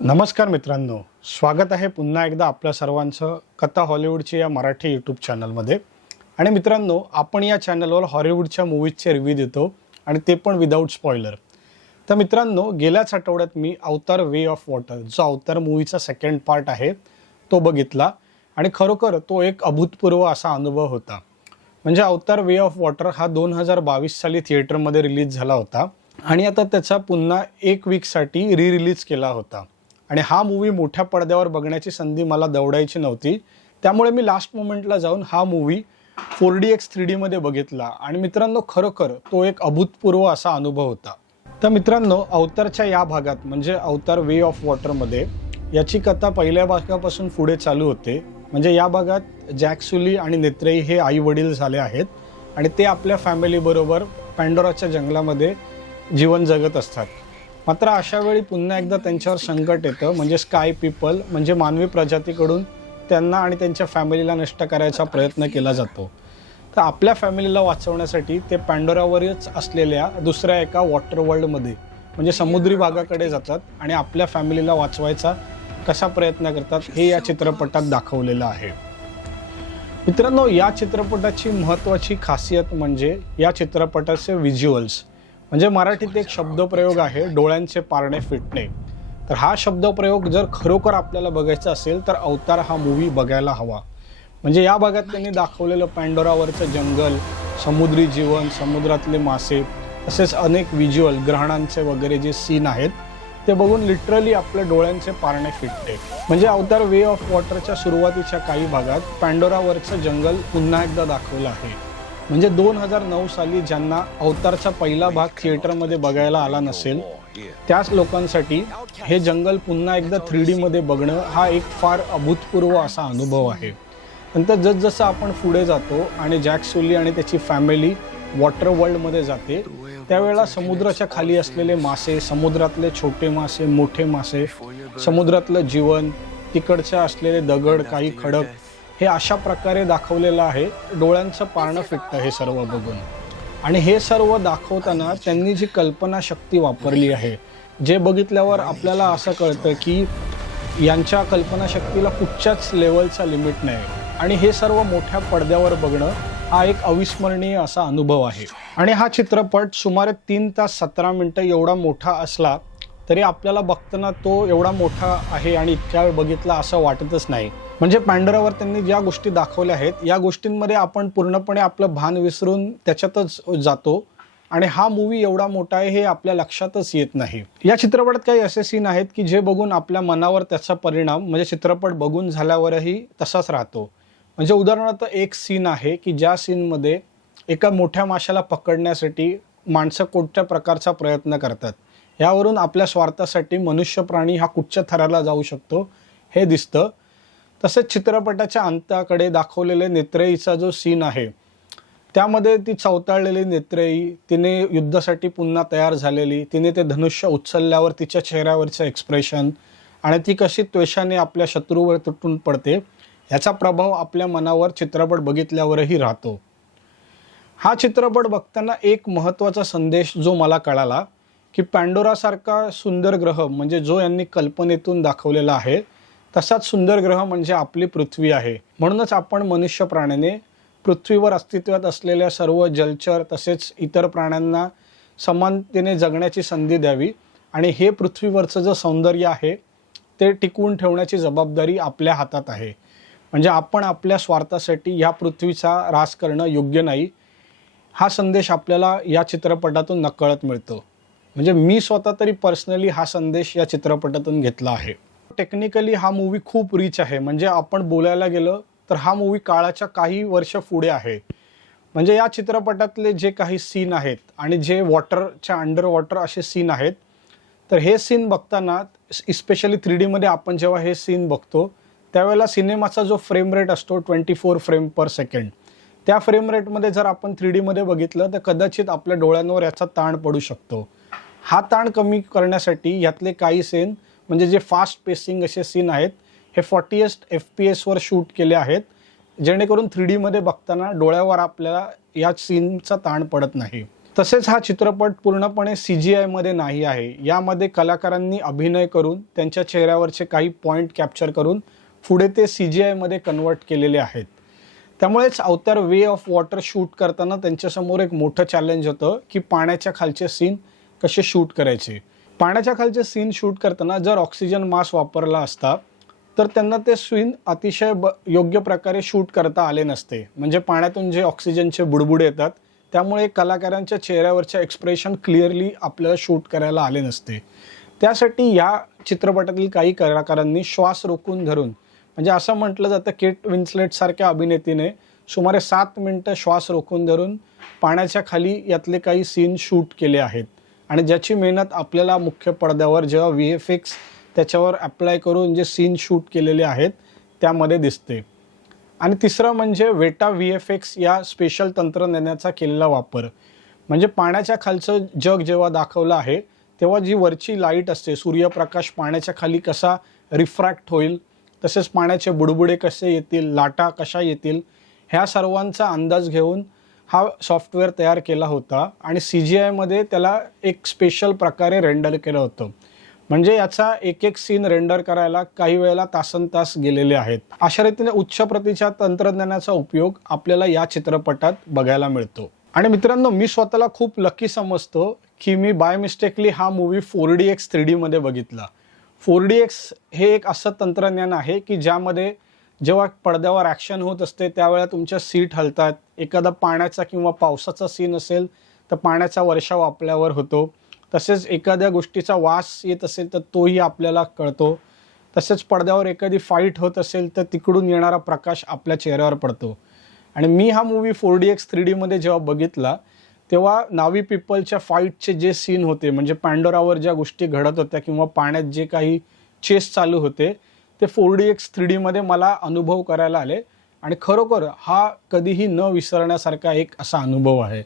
नमस्कार मित्रांनो, स्वागत आहे पुन्हा एकदा आपल्या सर्वांचं कथा हॉलिवूडची या मराठी यूट्यूब चॅनलमध्ये. आणि मित्रांनो, आपण या चॅनलवर हॉलिवूडच्या मूवीजचे रिव्ह्यू देतो आणि ते पण विदाऊट स्पॉइलर. तर मित्रांनो, गेल्याच आठवड्यात मी अवतार वे ऑफ वॉटर, जो अवतार मूवीचा सेकंड पार्ट आहे, तो बघितला आणि खरोखर तो एक अभूतपूर्व असा अनुभव होता. म्हणजे अवतार वे ऑफ वॉटर हा 2022 साली थिएटरमध्ये रिलीज झाला होता आणि आता त्याचा पुन्हा एक वीकसाठी रिलीज केला होता. आणि हा मूवी मोठ्या पडद्यावर बघण्याची संधी मला दवडायची नव्हती, त्यामुळे मी लास्ट मोमेंटला जाऊन हा मूवी 4DX 3D मध्ये बघितला. आणि मित्रांनो, खरोखर तो एक अभूतपूर्व असा अनुभव होता. तर मित्रांनो, अवतारच्या या भागात म्हणजे अवतार वे ऑफ वॉटरमध्ये याची कथा पहिल्या भागापासून पुढे चालू होते. म्हणजे या भागात जॅक सुली आणि नेत्रेई हे आई वडील झाले आहेत आणि ते आपल्या फॅमिलीबरोबर पॅन्डोराच्या जंगलामध्ये जीवन जगत असतात. मात्र अशा वेळी पुन्हा एकदा त्यांच्यावर संकट येतं, म्हणजे स्काय पीपल म्हणजे मानवी प्रजातीकडून त्यांना आणि त्यांच्या फॅमिलीला नष्ट करायचा प्रयत्न केला जातो. तर आपल्या फॅमिलीला वाचवण्यासाठी ते पॅन्डोरावरच असलेल्या दुसऱ्या एका वॉटर वर्ल्डमध्ये म्हणजे समुद्री भागाकडे जातात आणि आपल्या फॅमिलीला वाचवायचा कसा प्रयत्न करतात हे या चित्रपटात दाखवलेलं आहे. मित्रांनो, या चित्रपटाची महत्त्वाची खासियत म्हणजे या चित्रपटाचे व्हिज्युअल्स. म्हणजे मराठीत एक शब्दप्रयोग आहे, डोळ्यांचे पारणे फिटणे. तर हा शब्दप्रयोग जर खरोखर आपल्याला बघायचा असेल तर अवतार हा मूवी बघायला हवा. म्हणजे या भागात त्यांनी दाखवलेलं पॅन्डोरावरचं जंगल, समुद्री जीवन, समुद्रातले मासे, तसेच अनेक व्हिज्युअल ग्रहणांचे वगैरे जे सीन आहेत ते बघून लिटरली आपल्या डोळ्यांचे पारणे फिटते. म्हणजे अवतार वे ऑफ वॉटरच्या सुरुवातीच्या काही भागात पॅन्डोरावरचं जंगल पुन्हा एकदा दाखवलं आहे. म्हणजे 2009 साली ज्यांना अवतारचा पहिला भाग थिएटरमध्ये बघायला आला नसेल त्याच लोकांसाठी हे जंगल पुन्हा एकदा 3D मध्ये बघणं हा एक फार अभूतपूर्व असा अनुभव आहे. नंतर जसजसं आपण पुढे जातो आणि जॅक सुली आणि त्याची फॅमिली वॉटर वर्ल्डमध्ये जाते, त्यावेळेला समुद्राच्या खाली असलेले मासे, समुद्रातले छोटे मासे, मोठे मासे, समुद्रातलं जीवन, तिकडच्या असलेले दगड, काही खडक, हे अशा प्रकारे दाखवलेलं आहे. डोळ्यांचं पारणं फिटतं हे सर्व बघून. आणि हे सर्व दाखवताना त्यांनी जी कल्पनाशक्ती वापरली आहे, जे बघितल्यावर आपल्याला असं कळतं की यांच्या कल्पनाशक्तीला कुठच्याच लेवलचा लिमिट नाही. आणि हे सर्व मोठ्या पडद्यावर बघणं हा एक अविस्मरणीय असा अनुभव आहे. आणि हा चित्रपट सुमारे 3 तास 17 मिनटं एवढा मोठा असला तरी आपल्याला बघताना तो एवढा मोठा आहे आणि इतक्या वेळ बघितला असं वाटतच नाही. म्हणजे पॅन्डोरावर त्यांनी ज्या गोष्टी दाखवल्या आहेत या गोष्टींमध्ये आपण पूर्णपणे आपलं भान विसरून त्याच्यातच जातो आणि हा मूवी एवढा मोठा आहे हे आपल्या लक्षातच येत नाही. या चित्रपटात काही असे सीन आहेत की जे बघून आपल्या मनावर त्याचा परिणाम म्हणजे चित्रपट बघून झाल्यावरही तसाच राहतो. म्हणजे उदाहरणार्थ एक सीन आहे की ज्या सीनमध्ये एका मोठ्या माशाला पकडण्यासाठी माणसं कोणत्या प्रकारचा प्रयत्न करतात, यावरून आपल्या स्वार्थासाठी मनुष्य प्राणी हा कुठच्या थराला जाऊ शकतो हे दिसतं. तसेच चित्रपटाच्या अंताकडे दाखवलेले नेत्रेईचा जो सीन आहे त्यामध्ये ती चवताळलेली नेत्रेई, तिने युद्धासाठी पुन्हा तयार झालेली, तिने ते धनुष्य उचलल्यावर तिच्या चेहऱ्यावरचं एक्सप्रेशन आणि ती कशी त्वेषाने आपल्या शत्रूवर तुटून पडते याचा प्रभाव आपल्या मनावर चित्रपट बघितल्यावरही राहतो. हा चित्रपट बघताना एक महत्त्वाचा संदेश जो मला कळाला की पॅन्डोरासारखा सुंदर ग्रह म्हणजे जो यांनी कल्पनेतून दाखवलेला आहे तसाच सुंदर ग्रह म्हणजे आपली पृथ्वी आहे. म्हणूनच आपण मनुष्य प्राण्याने पृथ्वीवर अस्तित्वात असलेल्या सर्व जलचर तसेच इतर प्राण्यांना समानतेने जगण्याची संधी द्यावी आणि हे पृथ्वीवरचं जे सौंदर्य आहे ते टिकवून ठेवण्याची जबाबदारी आपल्या हातात आहे. म्हणजे आपण आपल्या स्वार्थासाठी या पृथ्वीचा ऱ्हास करणं योग्य नाही, हा संदेश आपल्याला या चित्रपटातून नकळत मिळतो. म्हणजे मी स्वतः तरी पर्सनली हा संदेश या चित्रपटातून घेतला आहे. टेक्निकली हा मूवी खूप रिच आहे. म्हणजे आपण बोलायला गेलं तर हा मूवी काळाच्या काही वर्ष पुढे आहे. म्हणजे या चित्रपटातले जे काही सीन आहेत आणि जे वॉटरच्या अंडर वॉटर असे सीन आहेत, तर हे सीन बघताना स्पेशली 3D मध्ये आपण जेव्हा हे सीन बघतो त्यावेळेला सिनेमाचा जो फ्रेम रेट असतो 24 फ्रेम पर सेकंड, त्या फ्रेम रेटमध्ये जर आपण 3D मध्ये बघितलं तर कदाचित आपल्या डोळ्यांवर याचा ताण पडू शकतो. हा ताण कमी करण्यासाठी यातले काही सीन म्हणजे जे फास्ट पेसिंग असे सीन आहेत हे 40 FPS वर शूट केले आहेत, जेणेकरून 3D मध्ये बघताना डोळ्यावर आपल्याला या सीनचा ताण पडत नाही. तसेच हा चित्रपट पूर्णपणे CGI मध्ये नाही आहे. यामध्ये कलाकारांनी अभिनय करून त्यांच्या चेहऱ्यावरचे काही पॉइंट कॅप्चर करून पुढे ते CGI मध्ये कन्वर्ट केलेले आहेत. त्यामुळेच अवतार वे ऑफ वॉटर शूट करताना त्यांच्यासमोर एक मोठं चॅलेंज होतं की पाण्याच्या खालचे सीन कसे शूट करायचे. पाण्याच्या खालचे सीन शूट करताना जर ऑक्सिजन मास्क वापरला असता तर त्यांना ते सीन अतिशय योग्य प्रकारे शूट करता आले नसते. म्हणजे पाण्यातून जे ऑक्सिजनचे बुडबुडे येतात त्यामुळे कलाकारांच्या चेहऱ्यावरचे एक्सप्रेशन क्लिअरली आपल्याला शूट करायला आले नसते. त्यासाठी या चित्रपटातील काही कलाकारांनी श्वास रोखून धरून, म्हणजे असं म्हटलं जातं केट विन्स्लेट सारख्या अभिनेत्रीने सुमारे 7 मिनिटं श्वास रोखून धरून पाण्याच्या खाली यातले काही सीन शूट केले आहेत. आणि ज्याची मेहनत आपल्याला मुख्य पडद्यावर जेव्हा VFX त्याच्यावर अप्लाय करून जे सीन शूट केलेले आहेत त्यामध्ये दिसते. आणि तिसरं म्हणजे वेटा VFX या स्पेशल तंत्रज्ञानाचा केलेला वापर. म्हणजे पाण्याच्या खालचं जग जेव्हा दाखवलं आहे तेव्हा जी वरची लाईट असते, सूर्यप्रकाश पाण्याच्या खाली कसा रिफ्रॅक्ट होईल, तसेच पाण्याचे बुडबुडे कसे येतील, लाटा कशा येतील, ह्या सर्वांचा अंदाज घेऊन हा सॉफ्टवेअर तयार केला होता. आणि CGI मध्ये त्याला एक स्पेशल प्रकारे रेंडर केलं होतं. म्हणजे याचा एक एक सीन रेंडर करायला काही वेळेला तासनतास गेलेले आहेत. अशा रीतीने उच्च प्रतीच्या तंत्रज्ञानाचा उपयोग आपल्याला या चित्रपटात बघायला मिळतो. आणि मित्रांनो, मी स्वतःला खूप लकी समजतो की मी बाय मिस्टेकली हा मूवी 4DX 3D मध्ये बघितला. 4DX हे एक असं तंत्रज्ञान आहे की ज्यामध्ये जेव्हा पडद्यावर ॲक्शन होत असते त्यावेळेला तुमच्या सीट हलतात. एखादा पाण्याचा किंवा पावसाचा सीन असेल तर पाण्याचा वर्षाव आपल्यावर होतो. तसेच एखाद्या गोष्टीचा वास येत असेल तर तोही आपल्याला कळतो. तसेच पडद्यावर एखादी फाईट होत असेल तर तिकडून येणारा प्रकाश आपल्या चेहऱ्यावर पडतो. आणि मी हा मूवी 4DX 3D मध्ये जेव्हा बघितला तेव्हा नावी पीपलच्या फाईटचे जे सीन होते, म्हणजे पॅन्डोरावर ज्या गोष्टी घडत होत्या किंवा पाण्यात जे काही चेस चालू होते ते 4DX 3D मध्ये मला अनुभव करायला आले. आणि खरोखर हा कधीही न विसरण्यासारखा एक असा अनुभव आहे.